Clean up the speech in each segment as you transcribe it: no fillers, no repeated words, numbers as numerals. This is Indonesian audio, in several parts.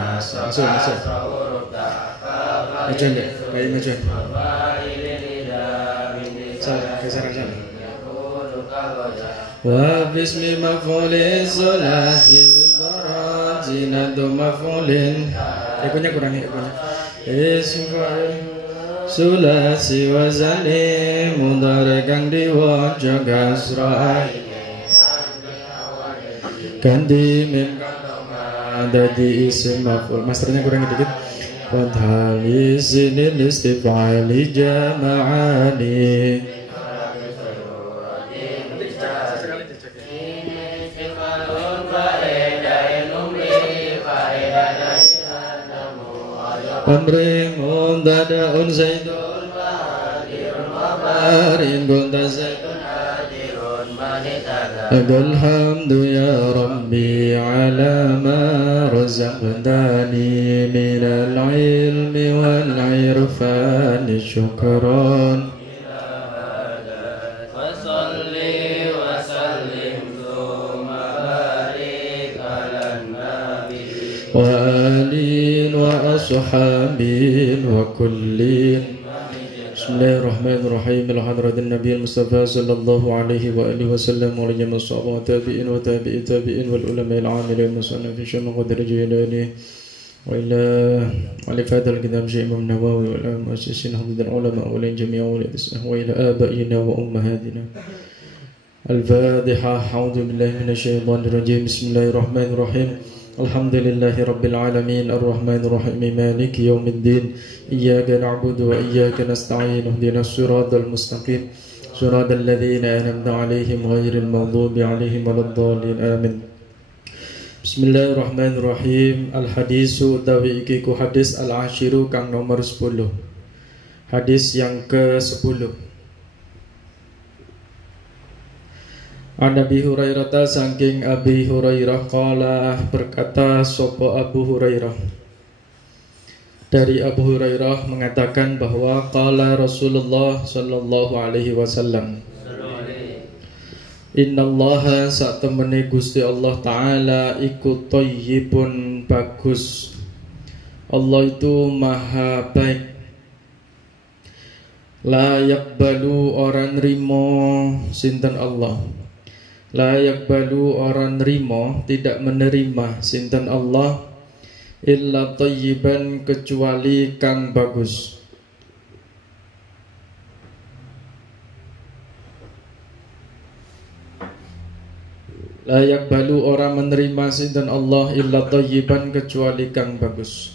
Masuk. Majuan deh, kayak majuan. Geseran sana. Wa bismi maf'ulin sulasi darajinatu maf'ulin. Ekunya kurang ekunya. Isma'il sulasi wazani mudhari kang diwaca kasra ganti mim dadi isim maf'ul. Masternya kurang dikit. Wadhali sinil istif'ali jama'ani. Amri mundada'un zaidun mahadirun mabarin gunta zaidun hadirun manitada. Alhamdu ya Rabbi ala ma razaqtani minal ilmi wal irfani syukran. وآلين وأصحابين وكلين. بسم الله الرحمن الرحيم. لحضرة النبي المصطفى صلى الله عليه وآله وسلم ولجميع الصحابة والتابعين وتابعي التابعين والعلماء العاملين والمصنفين في شأن قدر جلاله وإلى ألفات الكتاب شيخ الإمام النووي والمؤسسين حفظ العلماء والجميع وإلى آبائنا وأمهاتنا. الفاتحة. أعوذ بالله من الشيطان الرجيم. بسم الله الرحمن الرحيم. Alhamdulillahi Rabbil Alamin Ar-Rahmanir Rahim Maliki Yawmiddin. Iyyaka na'budu wa iyyaka nasta'in. Ihdinas siratal mustaqim siratal ladzina an'amta 'alaihim ghairil maghdubi 'alaihim waladdallin. Amin. Bismillahirrahmanirrahim. Al-hadisu utawi iki ku hadis al-ashiru kang nomor 10. Hadis yang ke-10. An Abi Hurairah saking Abi Hurairah qala berkata sapa Abu Hurairah. Dari Abu Hurairah mengatakan bahwa qala Rasulullah sallallahu alaihi wasallam. Innallaha satemene Gusti Allah taala iku thayyibun bagus. Allah itu maha baik. La yaqbalu orang nrimo sinten Allah. La yakbalu orang nerima, tidak menerima sinten Allah illa thayyiban kecuali kang bagus. La yakbalu orang menerima sinten Allah illa thayyiban kecuali kang bagus.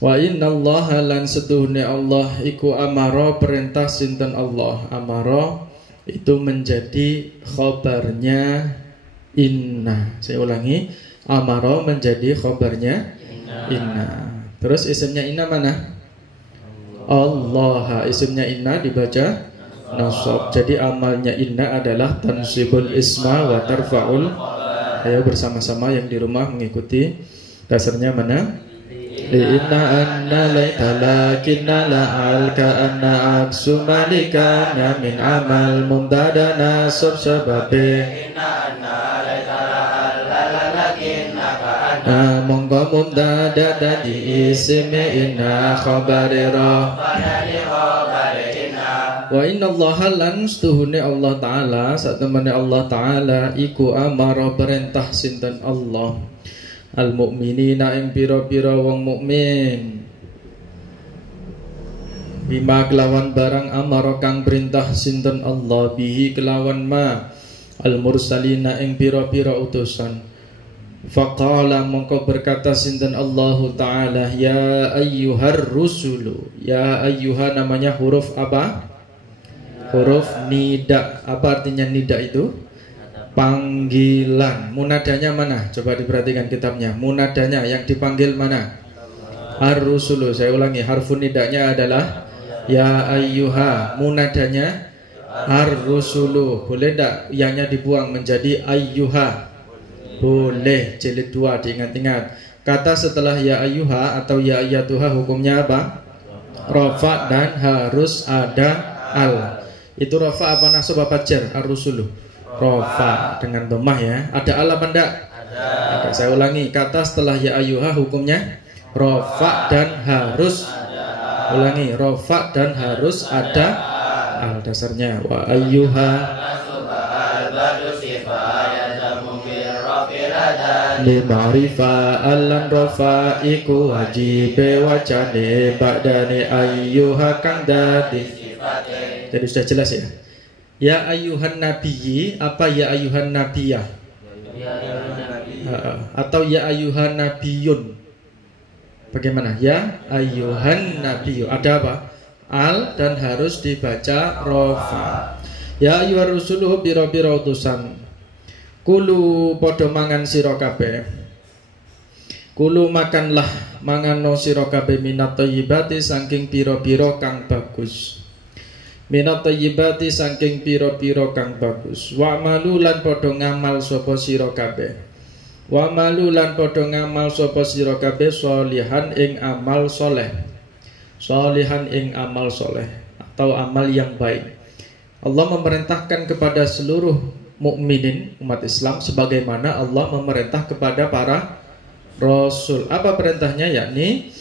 Wa innallaha lan setuhune Allah iku amara perintah sinten Allah. Amara itu menjadi khobarnya inna. Saya ulangi, amaro menjadi khobarnya inna. Terus isimnya inna mana? Allah. Isimnya inna dibaca nasab. Jadi amalnya inna adalah tansibul isma wa tarfa'ul. Ayo bersama-sama yang di rumah mengikuti. Dasarnya mana? Inna anna laita lakinna la'al ka'anna aksu malikana min amal mumdada nasab sababe. Inna anna laita la'al lakinna ka'anna monggo mumdada dadi isime inna khabarira wa inna allaha lan stuhune Allah ta'ala satemene Allah ta'ala iku amara perintah sinten Allah al-mu'minina ing pira-pira wong mukmin bima kelawan barang amara kang perintah sinten Allah bihi kelawan ma al-mursalina ing pira-pira utusan. Faqala mongko berkata sinten Allahu taala ya ayyuhar rusulu. Ya ayyuha namanya huruf apa? Huruf nida. Apa artinya nida itu? Panggilan. Munadanya mana? Coba diperhatikan kitabnya. Munadanya yang dipanggil mana? Ar-rusulu. Saya ulangi, harfun nidanya adalah ya ayyuha. Munadanya ar-rusulu. Boleh tak ianya dibuang menjadi ayyuha? Boleh. Jilid 2 diingat-ingat. Kata setelah ya ayyuha atau ya ayyatuha hukumnya apa? Rafa dan harus ada al. Itu rafa apa nasab apa jar? Ar-rusulu. Rafa dengan dhammah ya. Ada al apa enggak? Ada. Saya ulangi, kata setelah ya ayyuha hukumnya rofa dan harus. Ulangi, rofa dan harus ada al dasarnya. Wa ayyuha li ma'rifa alan rofa iku wajibe wajane ba'dane ayyuha kang dadi. Jadi sudah jelas ya. Ya ayyuhan nabiyyi apa ya ayyuhan nabiyah? Atau ya ayyuhan nabiyun. Bagaimana? Ya ayyuhan nabiyyu. Ada apa? Al dan harus dibaca rofa. Ya ayyuhar rusulu bira-bira utusan. Kulu podo mangan sira kabeh. Kulu makanlah mangano sira kabeh minat thayyibati saking pira-pira kang bagus. Minat thayyibati saking pira-pira kang bagus. Wa malu lan podo ngamal sapa sira kabeh. Wa malu lan padha ngamal sapa sira kabeh sholihan ing amal soleh. Sholihan ing amal soleh atau amal yang baik. Allah memerintahkan kepada seluruh mukminin umat Islam sebagaimana Allah memerintah kepada para rasul. Apa perintahnya? Yakni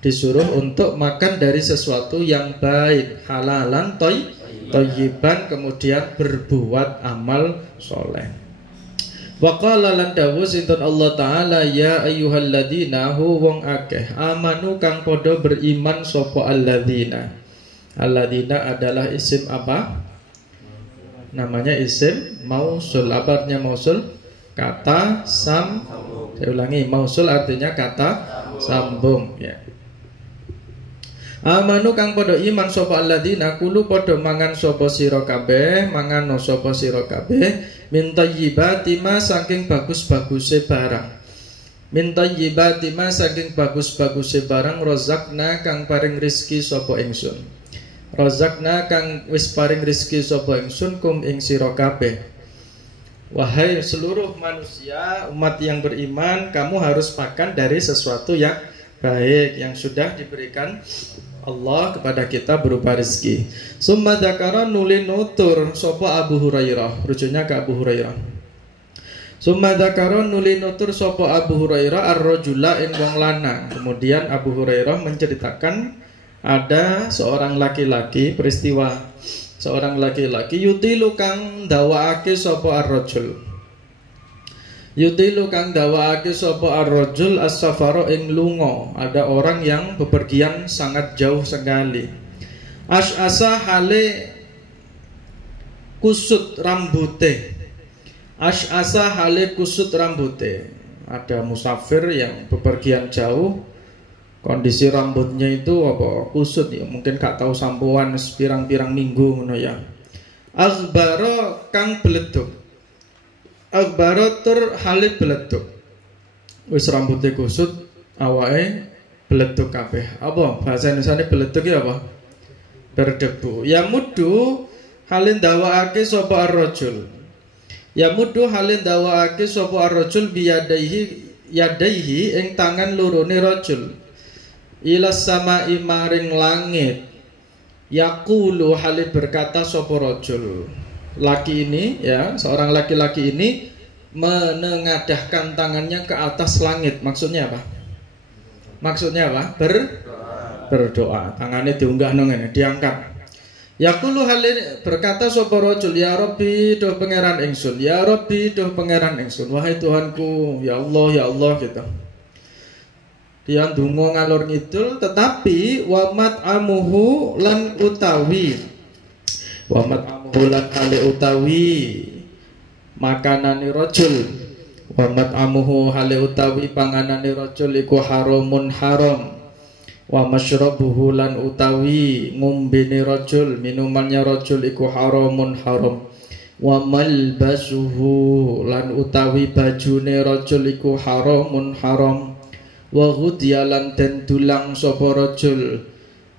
disuruh untuk makan dari sesuatu yang baik, halalan thayyiban, kemudian berbuat amal soleh. Wa qala lan dawu sinten Allah taala ya ayyuhalladzina hu wong akeh amanu kang padha beriman sapa alladzina. Alladzina adalah isim apa? Namanya isim mausul. Apa artinya mausul? Kata Saya ulangi, mausul artinya kata sambung ya. Amanu kang padha iman sapa alladzina kulu padha mangan sapa sira kabeh, mangan sapa sira kabeh min thayyibati ma saking bagus-baguse barang. Min thayyibati ma saking bagus-baguse barang rozakna kang paring rezeki sapa ingsun. Rozakna kang wis paring rezeki sapa ingsun kum ing sira kabeh. Wahai seluruh manusia umat yang beriman, kamu harus makan dari sesuatu yang baik yang sudah diberikan Allah kepada kita berupa rezeki. Summa dzakara nuli nutur sapa Abu Hurairah, rujunya ke Abu Hurairah. Summa dzakara nuli nutur sapa Abu Hurairah ar-rajula ing wong lanang. Kemudian Abu Hurairah menceritakan ada seorang laki-laki, peristiwa seorang laki-laki yutilu kang dawaake sapa ar-rajul. Yutilu kang dawaake sapa ar-rajul as-safara ing lunga. Ada orang yang bepergian sangat jauh sekali. As'asa hale kusut rambute. As'asa hale kusut rambute. Ada musafir yang bepergian jauh, kondisi rambutnya itu apa? Kusut ya, mungkin gak tahu sampuan pirang-pirang minggu ngono ya. Akhbaro kang bleduk. Akbaratur halib beleduk. Wis rambutnya kusut, awake beleduk kabeh. Apa bahasa Indonesiane beleduk ya apa? Berdebu. Ya mudu halin dawaake sapa ar-rajul. Ya mudu halin dawaake sapa ar-rajul yadaihi ing tangan lorone rajul. Ilas samai maring langit. Yaqulu halib berkata sapa rajul. Laki ini ya, seorang laki-laki ini menengadahkan tangannya ke atas langit. Maksudnya apa? Maksudnya apa? Berdoa. Tangannya diunggah ngene, diangkat. Yaqulu halin berkata sapa rajul, ya Rabbi doh pangeran ingsun, ya Rabbi doh pangeran ingsun, wahai Tuhanku, ya Allah gitu. Dia ndonga ngalor ngidul, tetapi wamat amuhu lan utawi wamat amulan kali utawi makanani rajul. Wamat amuhu hale utawi panganani rajul iku haramun haram. Wa masyrabuhu lan utawi ngombene rajul, minumannya rajul iku haramun haram. Wa malbasuhu lan utawi bajune rajul iku haramun haram. Wa ghudyalan den dulang sapa rajul.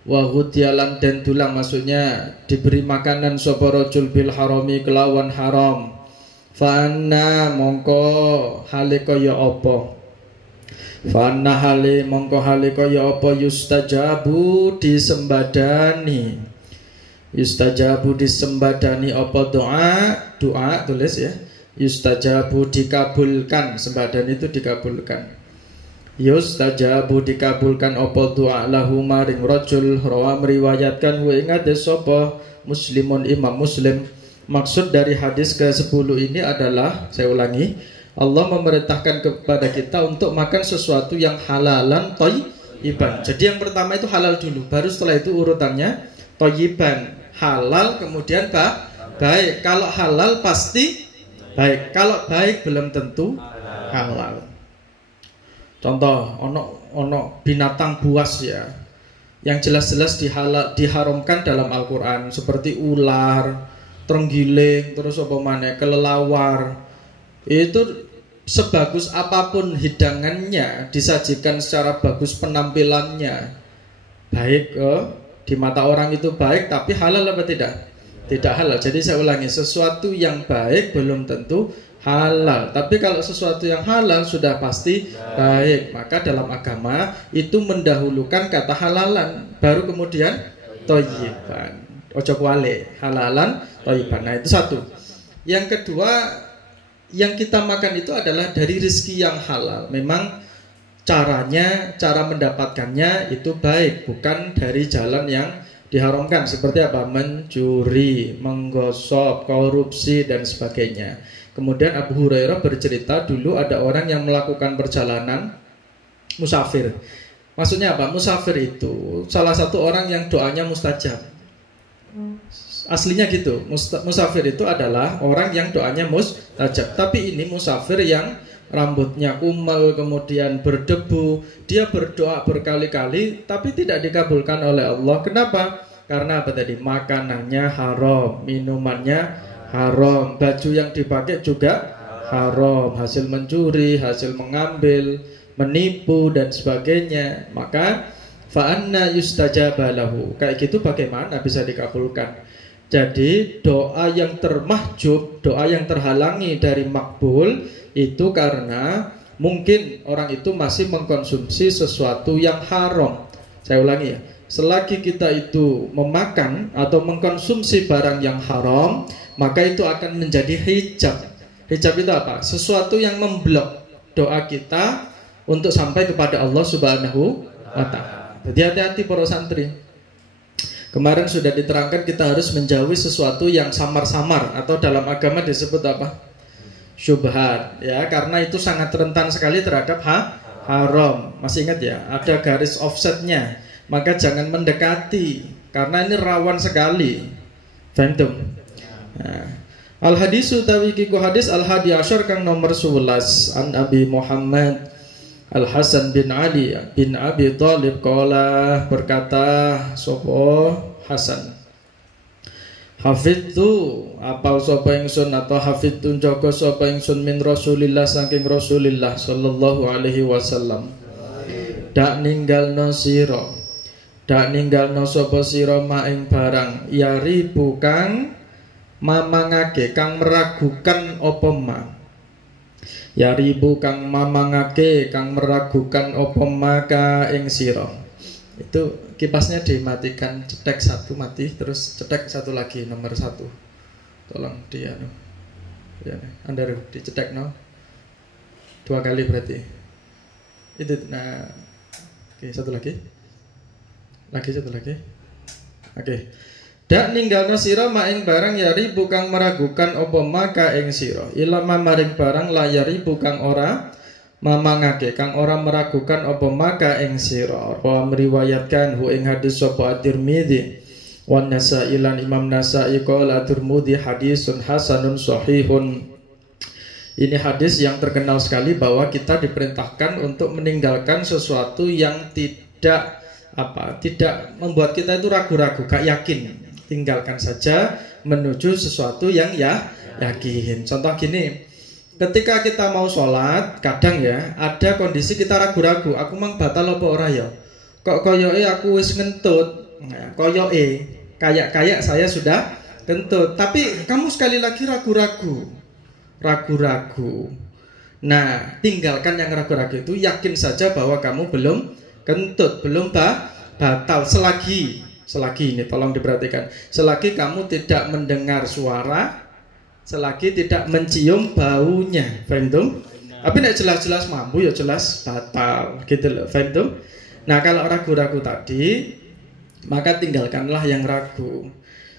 Wa ghudyalan den dulang maksudnya diberi makanan sapa rajul bil harami kelawan haram. Fa anna mongko hale kaya apa? Fa anna hale mongko hale kaya apa yustajabu disembadani. Yustajabu disembadani apa doa tulis ya. Yustajabu dikabulkan, sembadan itu dikabulkan. Yustajabu dikabulkan apa doa lahu maring rajul, rawa meriwayatkan wa ingat sapa Muslimun Imam Muslim. Maksud dari hadis ke-10 ini adalah, saya ulangi, Allah memerintahkan kepada kita untuk makan sesuatu yang halalan thayyiban. Jadi yang pertama itu halal dulu, baru setelah itu urutannya thayyiban. Halal kemudian baik. Kalau halal pasti baik, kalau baik belum tentu halal. Contoh, ono binatang buas ya, yang jelas-jelas diharamkan dalam Al-Quran, seperti ular, terenggiling, terus apa mana, kelelawar. Itu sebagus apapun hidangannya, disajikan secara bagus penampilannya, baik di mata orang itu baik, tapi halal apa tidak? Tidak halal. Jadi saya ulangi, sesuatu yang baik belum tentu halal. Tapi kalau sesuatu yang halal sudah pasti baik. Maka dalam agama itu mendahulukan kata halalan, baru kemudian thayyiban. Ojo kuale, halalan, thayyiban. Nah itu satu. Yang kedua, yang kita makan itu adalah dari rezeki yang halal. Memang cara mendapatkannya itu baik, bukan dari jalan yang diharamkan, seperti apa? Mencuri, menggosok, korupsi dan sebagainya. Kemudian Abu Hurairah bercerita, dulu ada orang yang melakukan perjalanan musafir. Maksudnya apa? Musafir itu salah satu orang yang doanya mustajab. Aslinya gitu. Musafir itu adalah orang yang doanya mustajab. Tapi ini musafir yang rambutnya kumal, kemudian berdebu. Dia berdoa berkali-kali tapi tidak dikabulkan oleh Allah. Kenapa? Karena apa tadi? Makanannya haram, minumannya haram, baju yang dipakai juga haram, hasil mencuri, hasil mengambil, menipu dan sebagainya. Maka fa'anna yustajaba lahu. Kayak gitu bagaimana bisa dikabulkan? Jadi doa yang termahjub, doa yang terhalangi dari makbul itu karena mungkin orang itu masih mengkonsumsi sesuatu yang haram. Saya ulangi ya, selagi kita itu memakan atau mengkonsumsi barang yang haram, maka itu akan menjadi hijab. Hijab itu apa? Sesuatu yang memblok doa kita untuk sampai kepada Allah Subhanahu wa ta'ala. Jadi hati-hati para santri. Kemarin sudah diterangkan kita harus menjauhi sesuatu yang samar-samar, atau dalam agama disebut apa? Syubhat, ya, karena itu sangat rentan sekali terhadap haram. Masih ingat ya? Ada garis offsetnya. Maka jangan mendekati, karena ini rawan sekali. Faham? Nah, al hadisu tawikiku hadis al hadi asyar kang nomor 11 an Abi Muhammad Al Hasan bin Ali bin Abi Thalib qala, berkata sopo Hasan, hafidtu apal sapa ingsun atau hafidtu jaga sapa ingsun min Rasulillah saking Rasulillah sallallahu alaihi wasallam, dak ninggalno sira, dak ninggalno sapa sira maing barang yari bukan mamangake kang meragukan apa ma, yaribu kang mamangake kang meragukan apa maka ing sira. Itu kipasnya dimatikan, cetek satu mati, terus cetek satu lagi nomor 1. Tolong dia no. Ya, Anda dicetek no. 2 kali berarti. Itu nah. Oke, satu lagi. Satu lagi. Oke. Dak ninggalna sira maing barang yari bukang meragukan apa maka ing sira. Ilama maring barang layari bukang ora mamangake kang ora meragukan apa maka ing sira. Wa meriwayatkan hu ing hadis sapa At-Tirmidzi wan Nasa'i lan Imam Nasa'i qala At-Tirmidzi hadisun hasanun sahihun. Ini hadis yang terkenal sekali bahwa kita diperintahkan untuk meninggalkan sesuatu yang tidak membuat kita itu ragu-ragu, gak yakin. Tinggalkan saja menuju sesuatu yang yakin. Contoh gini, ketika kita mau sholat, kadang ya ada kondisi kita ragu-ragu, aku mang batal apa ora ya? Kok koyoke aku wis ngentut, koyoke kayak saya sudah kentut, tapi kamu sekali lagi ragu-ragu. Nah, tinggalkan yang ragu-ragu itu, yakin saja bahwa kamu belum kentut, belum batal. Selagi ini tolong diperhatikan, selagi kamu tidak mendengar suara, selagi tidak mencium baunya. Paham tuh? Tapi nek jelas-jelas mampu ya jelas batal gitu loh. Paham tuh? Nah, kalau ragu-ragu tadi, maka tinggalkanlah yang ragu.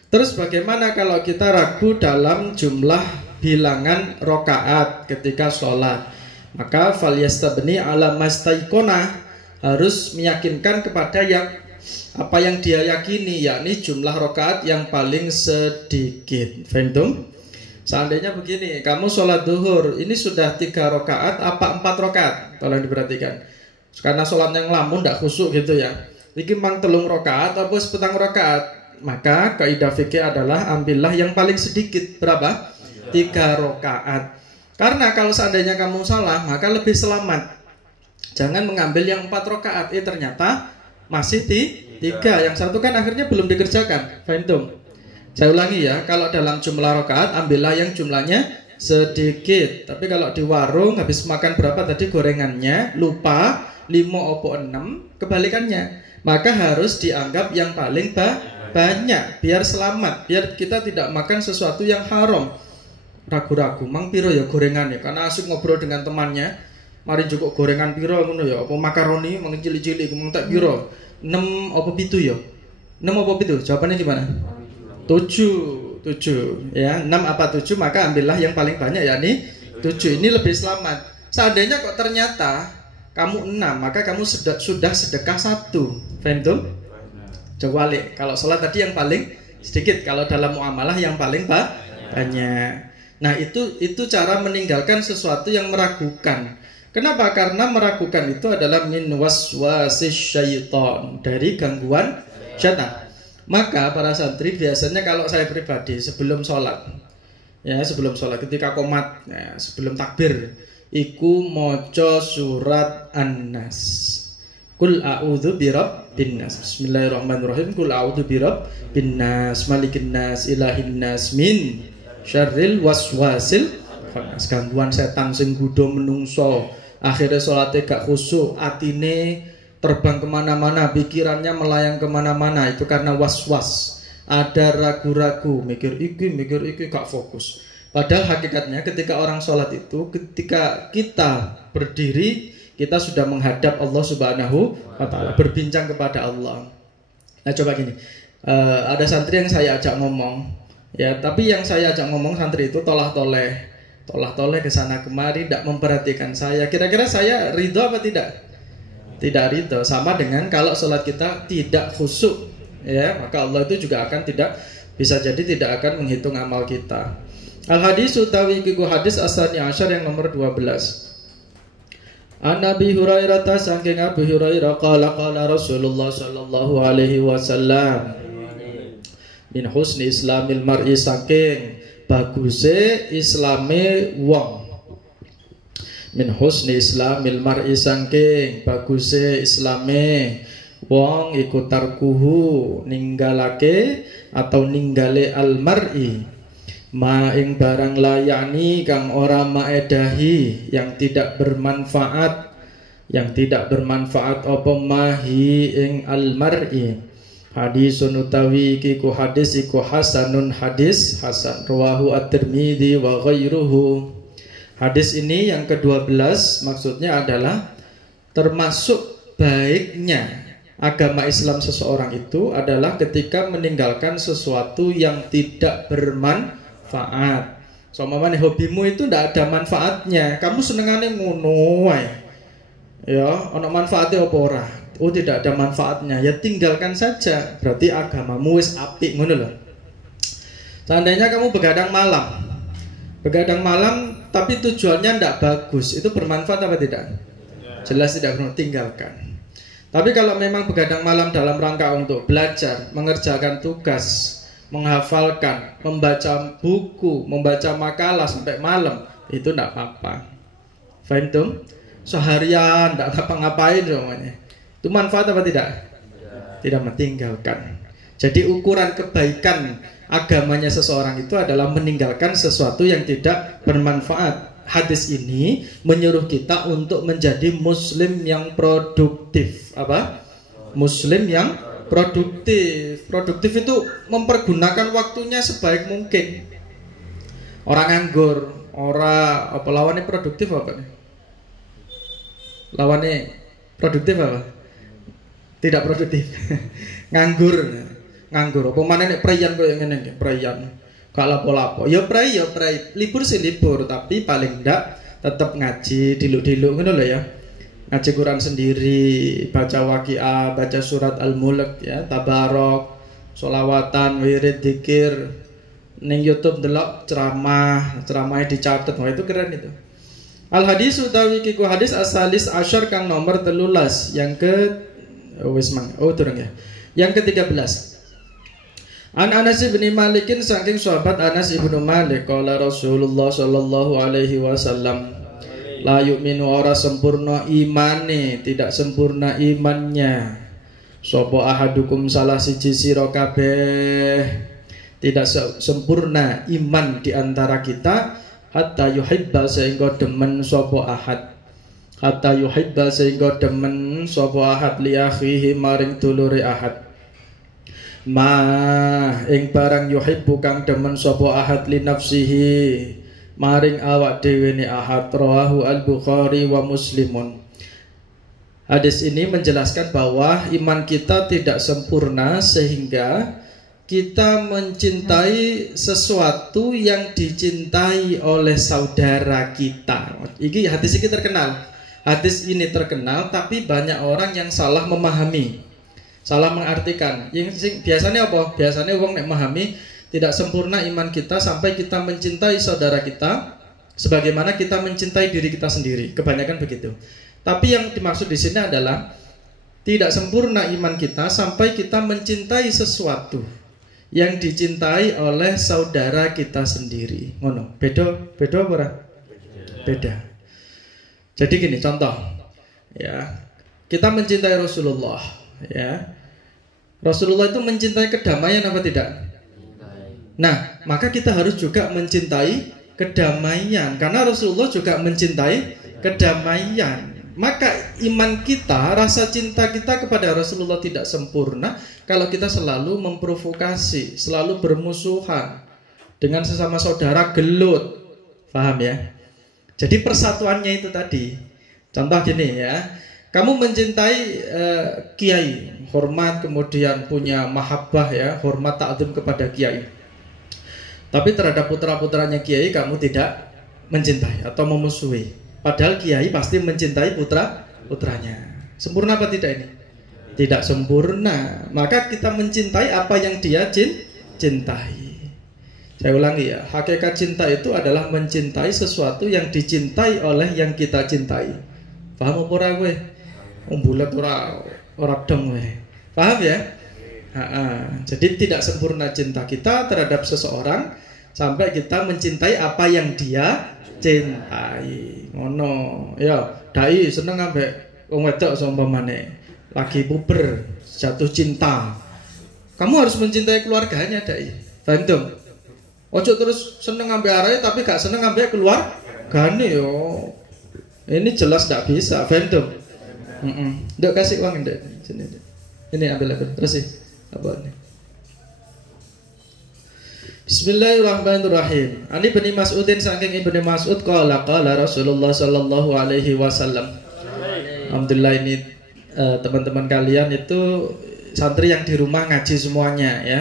Terus bagaimana kalau kita ragu dalam jumlah bilangan rokaat ketika sholat? Maka falyastabni ala mastaikona, harus meyakinkan kepada yang apa yang dia yakini, yakni jumlah rokaat yang paling sedikit. Faham tuh? Seandainya begini, kamu sholat duhur, ini sudah 3 rokaat apa 4 rokaat? Tolong diperhatikan. Karena sholat yang lamun tidak khusyuk gitu ya. Ini memang 3 rokaat atau 10 rokaat. Maka kaidah fikih adalah ambillah yang paling sedikit. Berapa? 3 rokaat. Karena kalau seandainya kamu salah, maka lebih selamat. Jangan mengambil yang 4 rokaat. Ternyata masih 3. Yang satu kan akhirnya belum dikerjakan. Faham tuh? Saya ulangi ya. Kalau dalam jumlah rokaat, ambillah yang jumlahnya sedikit. Tapi kalau di warung habis makan berapa tadi gorengannya, lupa 5 opo 6, kebalikannya. Maka harus dianggap yang paling banyak, biar selamat, biar kita tidak makan sesuatu yang haram. Ragu-ragu, mang piro ya gorengannya, karena asik ngobrol dengan temannya. Mari cukup gorengan piro ngono ya, apa makaroni mang cilik-cilik mang tak piro? 6 apa 7 ya? 6 apa 7? Jawabannya gimana? 7 ya, 6 apa 7, maka ambillah yang paling banyak yakni 7. Ini lebih selamat. Seandainya kok ternyata kamu 6, maka kamu sudah sedekah 1. Paham tuh? Coba balik. Kalau sholat tadi yang paling sedikit, kalau dalam muamalah yang paling banyak. Nah, itu cara meninggalkan sesuatu yang meragukan. Kenapa? Karena meragukan itu adalah min waswasis syaitan, dari gangguan syaitan. Maka para santri biasanya kalau saya pribadi sebelum sholat, ya sebelum sholat ketika qomat, ya, sebelum takbir, iku moco surat An-Nas. Kul a'udzu birabbin nas. Bismillahirrahmanirrahim. Kul a'udzu birabbin nas, malikin nas, ilahin nas, min syarril waswasil khannas. Gangguan setan sing godho menungso. Akhirnya sholatnya gak khusyuk, atine terbang kemana-mana, pikirannya melayang kemana-mana. Itu karena was-was, ada ragu-ragu, mikir iki gak fokus. Padahal hakikatnya ketika orang sholat itu, ketika kita berdiri, kita sudah menghadap Allah Subhanahu wa ta'ala, berbincang kepada Allah. Nah coba gini, ada santri yang saya ajak ngomong, ya, tapi yang saya ajak ngomong santri itu tolah-toleh ke sana kemari, tidak memperhatikan saya. Kira-kira saya ridho apa tidak? Tidak ridho. Sama dengan kalau sholat kita tidak khusyuk, ya, maka Allah itu juga akan bisa jadi tidak akan menghitung amal kita. Al-hadis utawi kiku hadis asani asyar yang nomor 12. An Abi Hurairah saking Abu Hurairah qala Rasulullah sallallahu alaihi wasallam, min husni islamil mar'i, saking baguse islame wong. Min husni islamil mar'i, saking baguse islame wong iku tarkuhu, ninggalake atau ninggale al mar'i ma ing barang layani kang ora maedahi, yang tidak bermanfaat, apa mahi ing al mar'i. Hadisun utawi iku hadis iku hasanun, hadis hasan, rawahu at-Tirmidzi wa ghairuhu. Hadis ini yang ke-12 maksudnya adalah termasuk baiknya agama Islam seseorang itu adalah ketika meninggalkan sesuatu yang tidak bermanfaat. Soalnya hobimu itu tidak ada manfaatnya, kamu senengane ngono wae, ya, ono manfaatnya apa ora? Oh, tidak ada manfaatnya, ya tinggalkan saja. Berarti agamamu wis apik ngono lho. Seandainya kamu begadang malam tapi tujuannya tidak bagus, itu bermanfaat apa tidak? Jelas tidak bermanfaat, tinggalkan. Tapi kalau memang begadang malam dalam rangka untuk belajar, mengerjakan tugas, menghafalkan, membaca buku, membaca makalah sampai malam, itu tidak apa-apa. Faham tuh? Seharian tidak ngapa-ngapain semuanya, itu manfaat apa tidak? Tidak, meninggalkan. Jadi ukuran kebaikan agamanya seseorang itu adalah meninggalkan sesuatu yang tidak bermanfaat. Hadis ini menyuruh kita untuk menjadi muslim yang produktif. Apa? Muslim yang produktif. Produktif itu mempergunakan waktunya sebaik mungkin. Orang nganggur, ora apa lawannya produktif apa nih? Lawannya produktif apa? Tidak produktif. Nganggur. Nganggur. Apa mana nek preyan koyo ngene iki, preyan. Gak lapo-lapo. Ya prei, libur sih libur, tapi paling ndak tetap ngaji diluk-diluk ngono lho ya. Ngaji Quran sendiri, baca waqiah, baca surat Al-Mulk ya, tabarok, sholawatan, wirid, dzikir. Ning YouTube delok ceramahnya dicatat. Wah itu keren itu. Al hadis utawi kiku hadis asalis asyar kang nomor 13 yang ke turun ya. Yang ke-13. An Anas bin Malikin saking sahabat Anas ibnu Malik qala Rasulullah sallallahu alaihi wasallam la yu'minu ora sempurna imane, tidak sempurna imannya. Sapa ahadukum salah siji sira kabeh, tidak sempurna iman di antara kita hatta yuhibba sehingga demen sapa ahad. Hatta yuhibba sehingga demen sapa ahad li akhihi maring dulure ahad. Ma ing barang yuhibbu kang demen sapa ahad li nafsihi maring awak dhewe ne ahad. Rawahu al-Bukhari wa Muslimun. Hadis ini menjelaskan bahwa iman kita tidak sempurna sehingga kita mencintai sesuatu yang dicintai oleh saudara kita. Ini hadis ini terkenal. Hadis ini terkenal, tapi banyak orang yang salah memahami, salah mengartikan. Yang biasanya apa? Biasanya orang yang memahami tidak sempurna iman kita sampai kita mencintai saudara kita sebagaimana kita mencintai diri kita sendiri. Kebanyakan begitu. Tapi yang dimaksud di sini adalah tidak sempurna iman kita sampai kita mencintai sesuatu yang dicintai oleh saudara kita sendiri. Ngono. Beda apa ora? Beda. Jadi gini contoh, ya kita mencintai Rasulullah, ya Rasulullah itu mencintai kedamaian apa tidak? Nah, maka kita harus juga mencintai kedamaian karena Rasulullah juga mencintai kedamaian. Maka iman kita, rasa cinta kita kepada Rasulullah tidak sempurna kalau kita selalu memprovokasi, selalu bermusuhan dengan sesama saudara, gelut. Paham ya? Jadi persatuannya itu tadi. Contoh gini ya, kamu mencintai kiai, hormat, kemudian punya mahabbah ya, hormat ta'zim kepada kiai. Tapi terhadap putra-putranya kiai kamu tidak mencintai atau memusuhi. Padahal kiai pasti mencintai putranya. Sempurna apa tidak ini? Tidak sempurna. Maka kita mencintai apa yang dia cintai. Saya ulangi ya, hakikat cinta itu adalah mencintai sesuatu yang dicintai oleh yang kita cintai. Paham apa ora kowe? Bulet ora dong kowe. Paham ya? Jadi tidak sempurna cinta kita terhadap seseorang sampai kita mencintai apa yang dia cintai. Ngono. Ya, dai seneng ambek wong wedok seumpamane lagi puber, jatuh cinta. Kamu harus mencintai keluarganya, dai. Paham dong? Ojo terus seneng ambek arek tapi gak seneng ambek keluargane yo. Ini jelas gak bisa, paham dong? Ndak kasih uang ndak sini. Ini ambil terus sih. Apa ini? Bismillahirrahmanirrahim. Ani bin Mas'udin saking Ibnu Mas'ud qala Rasulullah sallallahu alaihi wasallam. Alhamdulillah ini teman-teman kalian itu santri yang di rumah ngaji semuanya ya.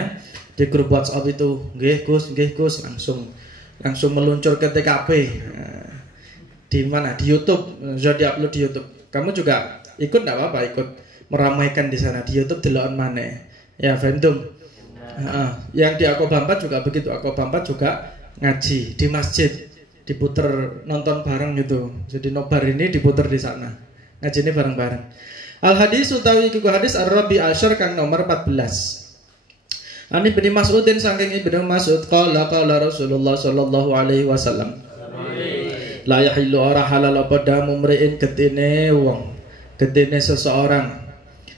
Di grup WhatsApp itu, nggih Gus, langsung meluncur ke TKP. Di mana? Di YouTube, sudah diupload di YouTube. Kamu juga ikut enggak apa-apa, ikut meramaikan di sana di YouTube delokan maneh. Ya, fandom. Yang di Aqobah 4 juga begitu. Aqobah 4 juga ngaji di masjid, diputer nonton bareng gitu. Jadi nobar ini diputer di sana. Ngaji ini bareng-bareng. Al hadis utawi kiku hadis Ar-Rabi Asyar kang nomor 14. Ani bin Mas'udin saking Ibnu Mas'ud qala Rasulullah sallallahu alaihi wasallam. La yahillu ora halal apa damu mri'in getine wong, getine seseorang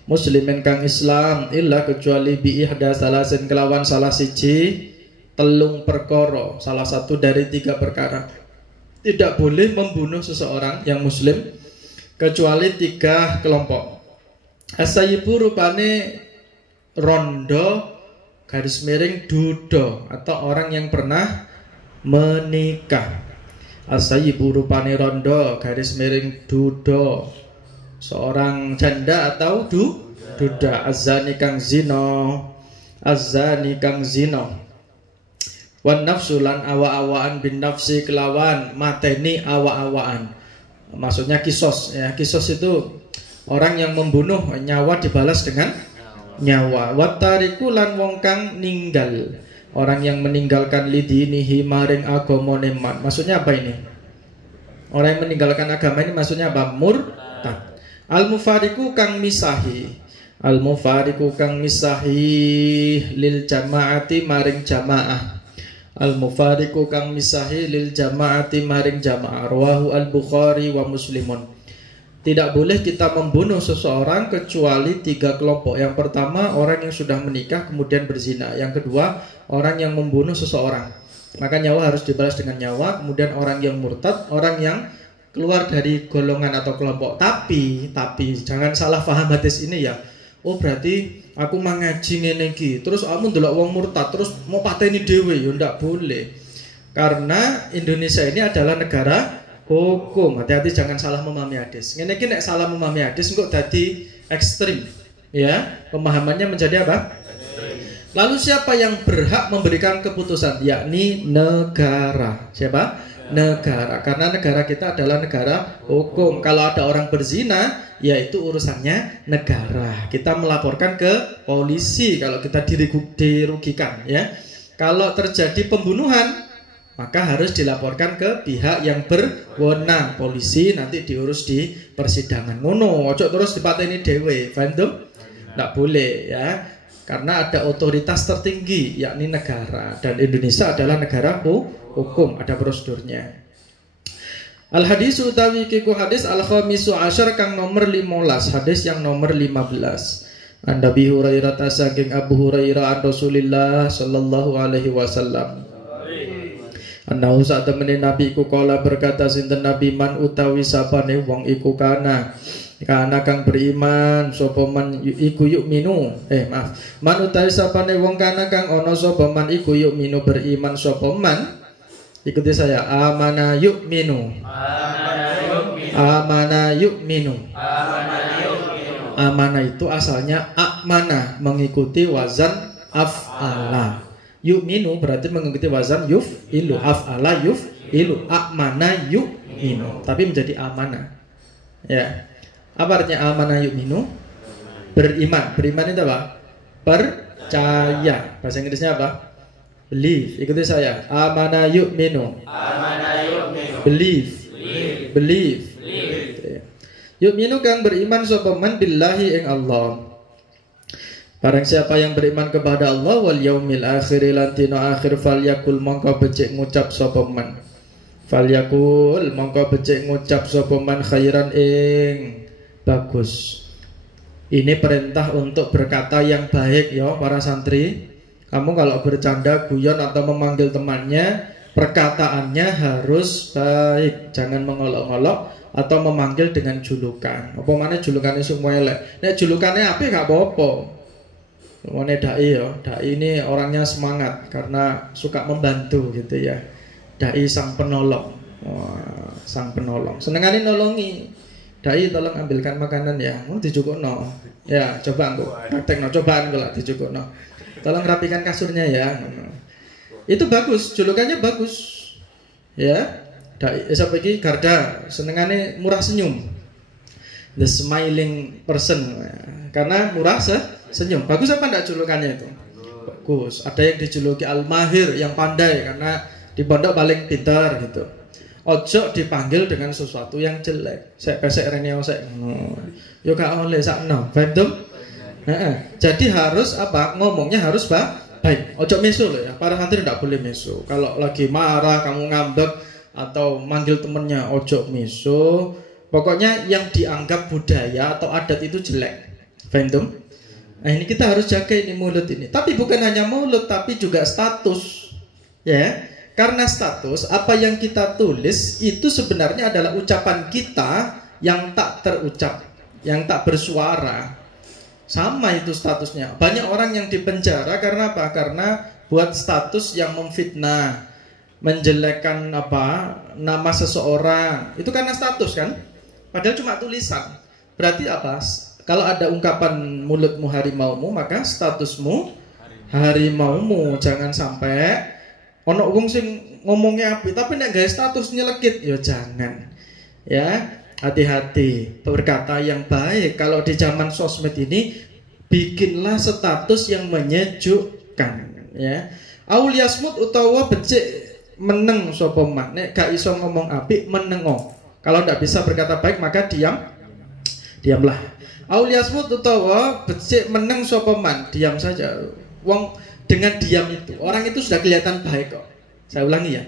muslimin kang Islam illa kecuali bi ihda salasin kelawan salah siji telung perkara, salah satu dari 3 perkara. Tidak boleh membunuh seseorang yang muslim kecuali 3 kelompok. As-sayyibu rupane rondo garis miring dudo atau orang yang pernah menikah. As-sayyibu rupane rondo garis miring duda, seorang janda atau duda. Az-zani kang zina, az-zani kang zina. Wan nafsu lan awa-awaan bin nafsi kelawan mateni awa-awaan. Maksudnya kisos ya. Kisos itu orang yang membunuh, nyawa dibalas dengan nyawa. Watariku lan wong kang ninggal, orang yang meninggalkan lidinihi maring agamane man. Maksudnya apa ini? Orang yang meninggalkan agama ini maksudnya apa? Murtad. Al-mufariku kang misahi, al-mufariku kang misahi lil jamaati maring jamaah. Al-mufariku kang misahi lil jamaati maring jamaah. Rawahu al-Bukhari wa Muslimun. Tidak boleh kita membunuh seseorang kecuali 3 kelompok. Yang pertama, orang yang sudah menikah kemudian berzina. Yang kedua, orang yang membunuh seseorang, maka nyawa harus dibalas dengan nyawa. Kemudian orang yang murtad, orang yang keluar dari golongan atau kelompok. Tapi jangan salah paham hadis ini ya. Oh berarti aku mengaji ngene iki, terus kamu ndelok wong murtad terus mau pateni dhewe, ya ndak boleh. Karena Indonesia ini adalah negara hukum. Hati-hati jangan salah memahami hadis. Ngene iki nek salah memahami hadis kok dadi ekstrim. Ya, pemahamannya menjadi apa? Lalu siapa yang berhak memberikan keputusan? Yakni negara. Siapa? Negara. Karena negara kita adalah negara hukum. Kalau ada orang berzina, ya itu urusannya negara. Kita melaporkan ke polisi kalau kita dirugikan ya. Kalau terjadi pembunuhan, maka harus dilaporkan ke pihak yang berwenang. Polisi nanti diurus di persidangan. Ngono, ojo terus dipateni dhewe. Paham tuh? Nggak boleh ya. Karena ada otoritas tertinggi yakni negara, dan Indonesia adalah negara hukum, ada prosedurnya. Al hadis utawi kiku hadis al khamisu asyar kang nomor 15, hadis yang nomor 15. An Nabi Hurairah saking Abu Hurairah an Rasulillah sallallahu alaihi wasallam. Annahu saat temene Nabi iku kala berkata sinten Nabi man utawi sapane wong iku kana kang beriman sapa man iku yuk minu man utawi sapane wong kana kang ana sapa man iku yuk minu beriman sapa man. Ikuti saya, amana yuk minu, amana yuk minu. Amana itu asalnya amana, mengikuti wazan af'ala. Yuk minu berarti mengikuti wazan yuf ilu, af'ala yuf ilu, amana yuk minu, tapi menjadi amana ya. Apa artinya amanah yu'minu? Beriman. Beriman itu apa? Percaya. Bahasa Inggrisnya apa? Believe. Ikuti saya. Amanah yu'minu. Believe. Believe. Yu'minu kang beriman sapa man billahi ing Allah. Barang siapa yang beriman kepada Allah wal yaumil akhir lan dina akhir falyakul mongko becik ngucap sapa man. Falyakul mongko becik ngucap sapa man khairan ing bagus. Ini perintah untuk berkata yang baik ya para santri. Kamu kalau bercanda, guyon atau memanggil temannya, perkataannya harus baik. Jangan mengolok-olok atau memanggil dengan julukan. Apa mana julukannya semua elek. Nek julukannya apa gak apa-apa. Mana dai ya. Dai ini orangnya semangat karena suka membantu gitu ya. Dai sang penolong. Wah, sang penolong. Senengane nolongi. Dai tolong ambilkan makanan ya. Mau dijukukno. Ya, coba engko. Praktekno cobaan kula dijukukno. Tolong rapikan kasurnya ya. Itu bagus, julukannya bagus. Ya. Dai sampai iki Garda senengane murah senyum. The smiling person. Karena murah senyum. Bagus apa enggak julukannya itu? Bagus. Ada yang dijuluki Al-Mahir, yang pandai karena di pondok paling pintar gitu. Ojo dipanggil dengan sesuatu yang jelek. Sek pesek rene osek. Yo gak oleh sakno. Paham tuh? Jadi harus apa? Ngomongnya harus baik. Ojo mesu loh ya. Para santri tidak boleh mesu. Kalau lagi marah, kamu ngambek atau manggil temennya, ojo mesu. Pokoknya yang dianggap budaya atau adat itu jelek. Paham tuh? Nah ini kita harus jaga ini mulut ini. Tapi bukan hanya mulut, tapi juga status. Ya. Karena status, apa yang kita tulis itu sebenarnya adalah ucapan kita yang tak terucap, yang tak bersuara. Sama itu statusnya. Banyak orang yang dipenjara karena apa? Karena buat status yang memfitnah, menjelekkan nama seseorang, itu karena status kan? Padahal cuma tulisan. Berarti apa? Kalau ada ungkapan mulutmu harimaumu, maka statusmu harimaumu. Jangan sampai ono wong sing ngomongnya api tapi nek gawe status nyelekit, ya jangan. Ya, hati-hati berkata yang baik. Kalau di zaman sosmed ini, bikinlah status yang menyejukkan, ya. Auliasmut utawa becik meneng sapa man. Nek gak iso ngomong apik, menengo. Kalau ndak bisa berkata baik, maka diamlah. Auliasmut utawa becik meneng sapa man, diam saja. Wong dengan diam itu, orang itu sudah kelihatan baik kok. Saya ulangi ya.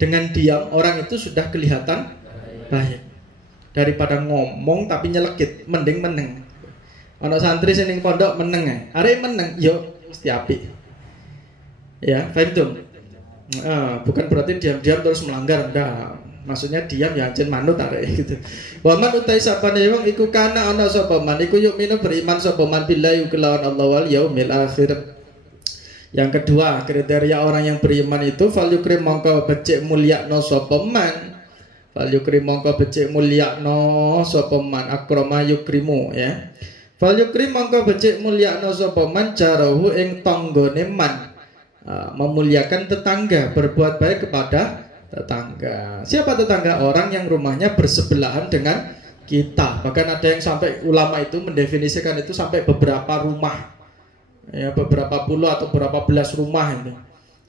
Dengan diam orang itu sudah kelihatan baik. Daripada ngomong tapi nyelekit, mending meneng. Ono santri sing ning pondok meneng ae. Arek meneng yo mesti apik. Ya, paham tuh? Bukan berarti diam-diam terus melanggar, enggak. Maksudnya diam ya ancen manut arek gitu. Wa man utai sapane wong iku kana ana sapa man iku yuk minu beriman sapa man billahi kelawan Allah wal yaumil akhir. Yang kedua, kriteria orang yang beriman itu fal yukrim mongko becik mulyakno sapa man. Fal yukrim mongko becik mulyakno sapa man, akrama yukrimu, ya. Fal yukrim mongko becik mulyakno sapa man jarahu ing tanggane man. Memuliakan tetangga, berbuat baik kepada tetangga. Siapa tetangga? Orang yang rumahnya bersebelahan dengan kita. Bahkan ada yang sampai ulama itu mendefinisikan itu sampai beberapa rumah, ya, beberapa puluh atau beberapa belas rumah ini.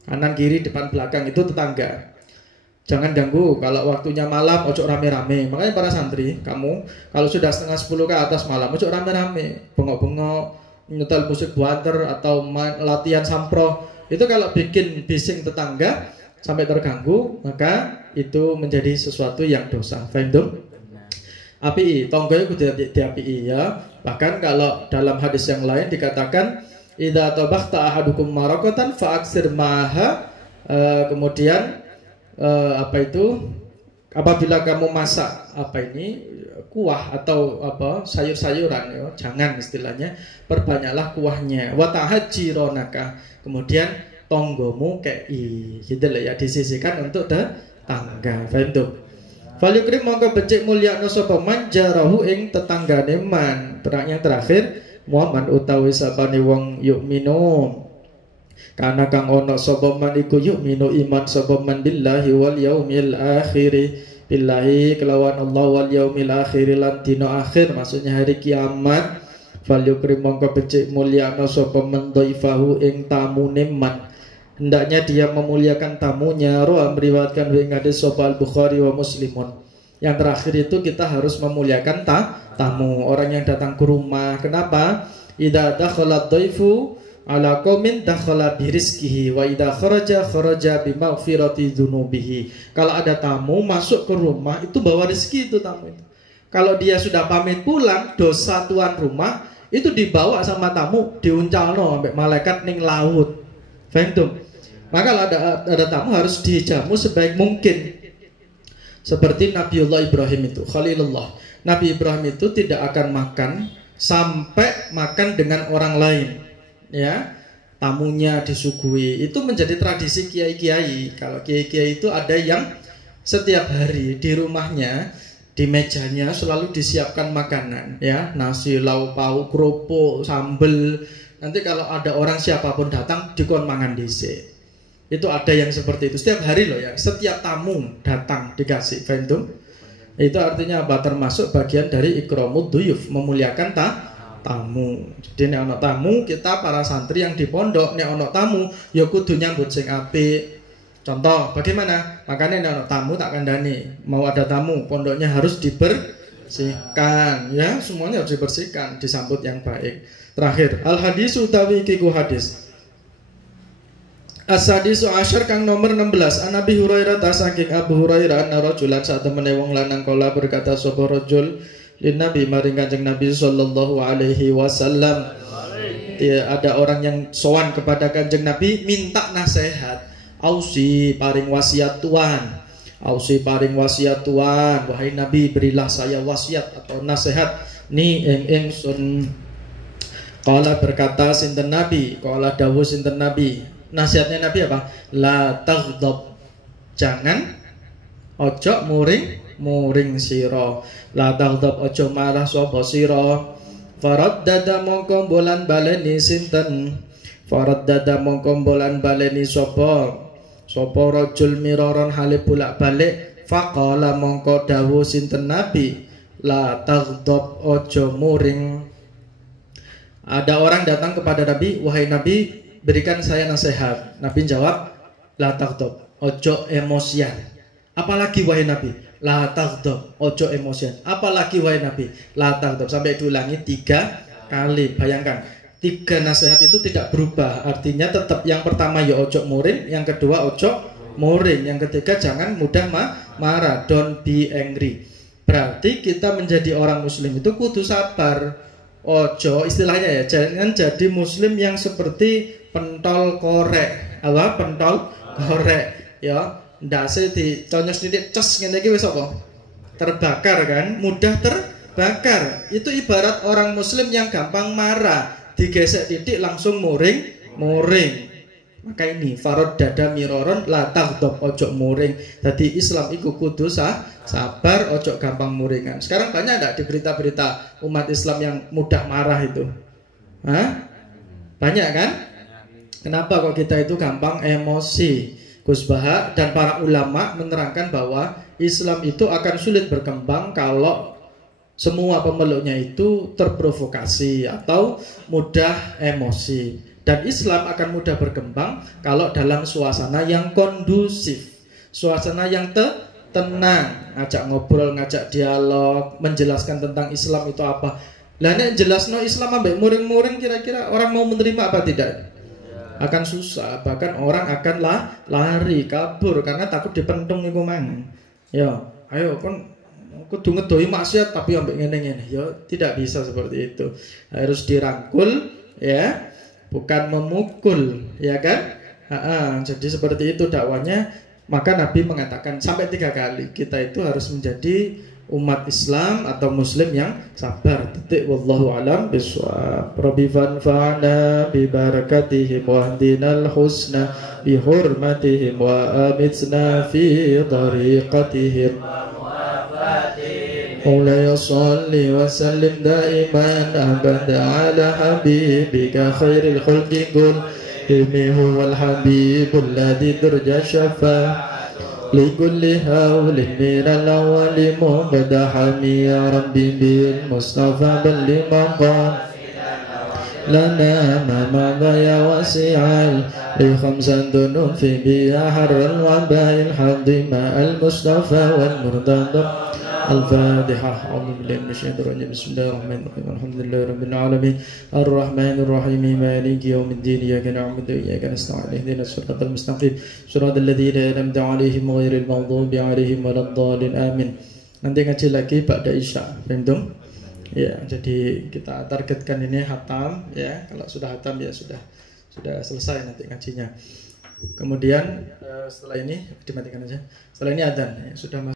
Kanan kiri depan belakang itu tetangga. Jangan ganggu. Kalau waktunya malam ojo rame-rame. Makanya para santri, kamu kalau sudah setengah 10 ke atas malam ojo rame-rame, bengok-bengok, nyetel musik buanter atau latihan sampro. Itu kalau bikin bising tetangga sampai terganggu, maka itu menjadi sesuatu yang dosa. Faham tuh? Api, tonggonya kudu diapi, ya. Bahkan kalau dalam hadis yang lain dikatakan idza tabakhta ahadukum maraqatan fa'aksir maha, kemudian apabila kamu masak kuah atau sayur-sayuran, ya, jangan istilahnya perbanyaklah kuahnya. Wa tahajjironaka, kemudian tonggomu kei, gitu lah ya, disisihkan untuk tetangga. Paham tuh? Falikrim mongko becik mulyakno sapa man jarahu ing tetanggane man. Yang terakhir, Muhammad utawi sapane wong yukminu. Karena kang ono sapa man iku yukminu iman sapa man billahi wal yaumil akhir. Billahi kelawan Allah wal yaumil akhir lan dina akhir, maksudnya hari kiamat. Falyukrim mongko becik mulyakno sapa man dhaifahu ing tamune man. Hendaknya dia memuliakan tamunya. Roa meriwayatkan ing hadis sapa Al-Bukhari wa Muslimun. Yang terakhir itu kita harus memuliakan tamu, orang yang datang ke rumah. Kenapa? Idza dakhala dhaifu ala qaumin dakhala bi rizqihi wa idza kharaja bi maghfirati dzunubihi. Kalau ada tamu masuk ke rumah itu bawa rezeki itu tamu itu. Kalau dia sudah pamit pulang, dosa tuan rumah itu dibawa sama tamu, diuncalno sampai malaikat ning laut. Paham tuh? Maka kalau ada tamu harus dijamu sebaik mungkin. Seperti Nabiullah Ibrahim itu, Khalilullah. Nabi Ibrahim itu tidak akan makan sampai makan dengan orang lain, ya. Tamunya disuguhi. Itu menjadi tradisi kiai-kiai. Kalau kiai-kiai itu ada yang setiap hari di rumahnya, di mejanya selalu disiapkan makanan, ya, nasi, lauk pauk, kerupuk, sambel. Nanti kalau ada orang siapapun datang dikon mangan dhisik. Itu ada yang seperti itu setiap hari loh, ya. Setiap tamu datang dikasih. Faham? Itu artinya apa? Termasuk bagian dari ikramud duyuf, memuliakan tamu. Jadi nek ana tamu, kita para santri yang di pondok nek ana tamu ya kudu nyambut sing apik. Contoh, bagaimana? Makanya nek ana tamu tak kandhani, mau ada tamu, pondoknya harus dibersihkan, ya, semuanya harus dibersihkan, disambut yang baik. Terakhir, al hadis utawi kiku hadis. As-sadisu asyar kang nomor 16. An Abi Hurairah saking Abu Hurairah anna rajulan sak temene wong lanang kala berkata sapa rajul lin Nabi maring Kanjeng Nabi sallallahu alaihi wasallam. Ada orang yang sowan kepada Kanjeng Nabi minta nasihat. Ausi paring wasiat Tuhan. Ausi paring wasiat Tuhan. Wahai Nabi, berilah saya wasiat atau nasihat ni ingsun. Qala berkata sinten Nabi, qala dawuh sinten Nabi. Nasihatnya Nabi apa? La taghdab. Jangan ojo muring sira. La taghdab ojo marah sapa sira. Faraddada mongko bolan baleni sinten? Faraddada mongko bolan baleni sapa rajul miraron hale bolak-balik. Faqala mongko dawuh sinten Nabi, la taghdab ojo muring. Ada orang datang kepada Nabi, wahai Nabi, berikan saya nasihat. Nabi jawab, la taghdab ojo emosian. Apalagi wahai Nabi, la taghdab ojo emosian. Apalagi wahai Nabi, la taghdab. Sampai diulangi 3 kali. Bayangkan, 3 nasihat itu tidak berubah. Artinya tetap yang pertama ya ojo muring, yang kedua ojo muring, yang ketiga jangan mudah marah, don't be angry. Berarti kita menjadi orang muslim itu kudu sabar. Ojo istilahnya ya, jangan jadi muslim yang seperti pentol korek. Apa? Pentol korek ya. Ndase diconyos titik ces ngene iki wis apa? Terbakar kan? Mudah terbakar. Itu ibarat orang muslim yang gampang marah, digesek titik langsung muring. Maka ini farod dada miroron la taghdab ojo muring. Jadi Islam iku kudu sabar, ojo gampang muringan. Sekarang banyak enggak di berita-berita umat Islam yang mudah marah itu? Hah? Banyak kan? Kenapa kok kita itu gampang emosi? Gus Baha dan para ulama menerangkan bahwa Islam itu akan sulit berkembang kalau semua pemeluknya itu terprovokasi atau mudah emosi. Dan Islam akan mudah berkembang kalau dalam suasana yang kondusif, suasana yang tenang, ngajak ngobrol, ngajak dialog, menjelaskan tentang Islam itu apa. Lah nek jelasno Islam ambek muring-muring, kira-kira orang mau menerima apa tidak? Akan susah, bahkan orang akan lari, kabur karena takut dipentung iku mang. Ya, ayo kon kudu ngedoi maksiat tapi ambek ngene-ngene. Ya, tidak bisa seperti itu. Harus dirangkul ya. Bukan memukul, ya kan? Jadi seperti itu dakwanya. Maka Nabi mengatakan sampai 3 kali kita itu harus menjadi umat Islam atau Muslim yang sabar. Titik. Wallahu alam bisawab. Rabbi fanfa'na bi barakatihim wa hdinal husna bi hurmatihim wa amitna fi tariqatihim. مولاي صل وسلم دائما أبدا على حبيبك خير الخلق كلهم هو الحبيب الذي ترجى الشفاعة لكل هول من الأول مقدحم يا ربي بالمصطفى بلغ مقام لنا ما مضى يا واسع لخمسة في بها حر الوباء الحظيم المصطفى والمرتضى الفاتحة. أعوذ بالله من الشيطان الرجيم. بسم الله الرحمن الرحيم. الحمد لله رب العالمين الرحمن الرحيم مالك يوم الدين إياك نعبد وإياك نستعين اهدنا الصراط المستقيم صراط الذين أنعمت عليهم غير المغضوب عليهم ولا الضالين آمين. Nanti ngaji lagi ba'da Isya, paham? Ya, jadi kita targetkan ini hatam ya. Kalau sudah hatam ya sudah selesai nanti ngajinya. Kemudian setelah ini dimatikan aja. Setelah ini adzan ya, sudah